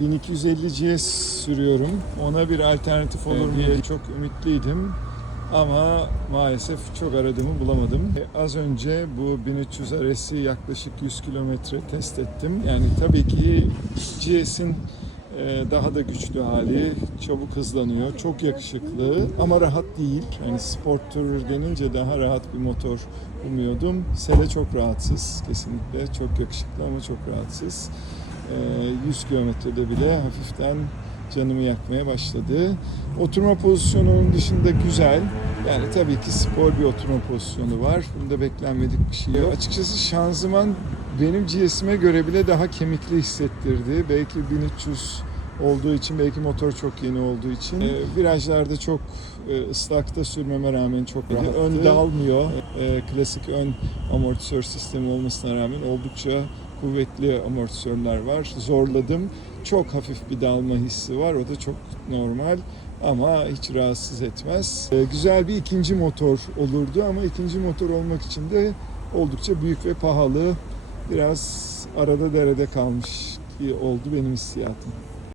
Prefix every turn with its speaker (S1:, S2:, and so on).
S1: 1250 GS sürüyorum. Ona bir alternatif olur mu diye çok ümitliydim. Ama maalesef çok aradığımı bulamadım. E, Az önce bu 1300 RS'i yaklaşık 100 kilometre test ettim. Yani tabii ki GS'in e, daha da güçlü hali, çabuk hızlanıyor, çok yakışıklı ama rahat değil. Yani sport tür denince daha rahat bir motor umuyordum. Sele çok rahatsız kesinlikle, çok yakışıklı ama çok rahatsız. E, 100 kilometrede bile hafiften canımı yakmaya başladı. Oturma pozisyonunun dışında güzel. Yani tabii ki spor bir oturma pozisyonu var. Bunda beklenmedik bir şey yok. Açıkçası şanzıman benim GS'ime göre bile daha kemikli hissettirdi. Belki 1300 olduğu için, belki motor çok yeni olduğu için. Ee, virajlarda çok e, ıslakta sürmeme rağmen çok rahat. Ön dalmıyor. Ee, klasik ön amortisör sistemi olmasına rağmen oldukça kuvvetli amortisörler var. Zorladım. Çok hafif bir dalma hissi var. O da çok normal ama hiç rahatsız etmez. Ee, güzel bir ikinci motor olurdu ama ikinci motor olmak için de oldukça büyük ve pahalı. Biraz arada derede kalmış oldu benim hissiyatım.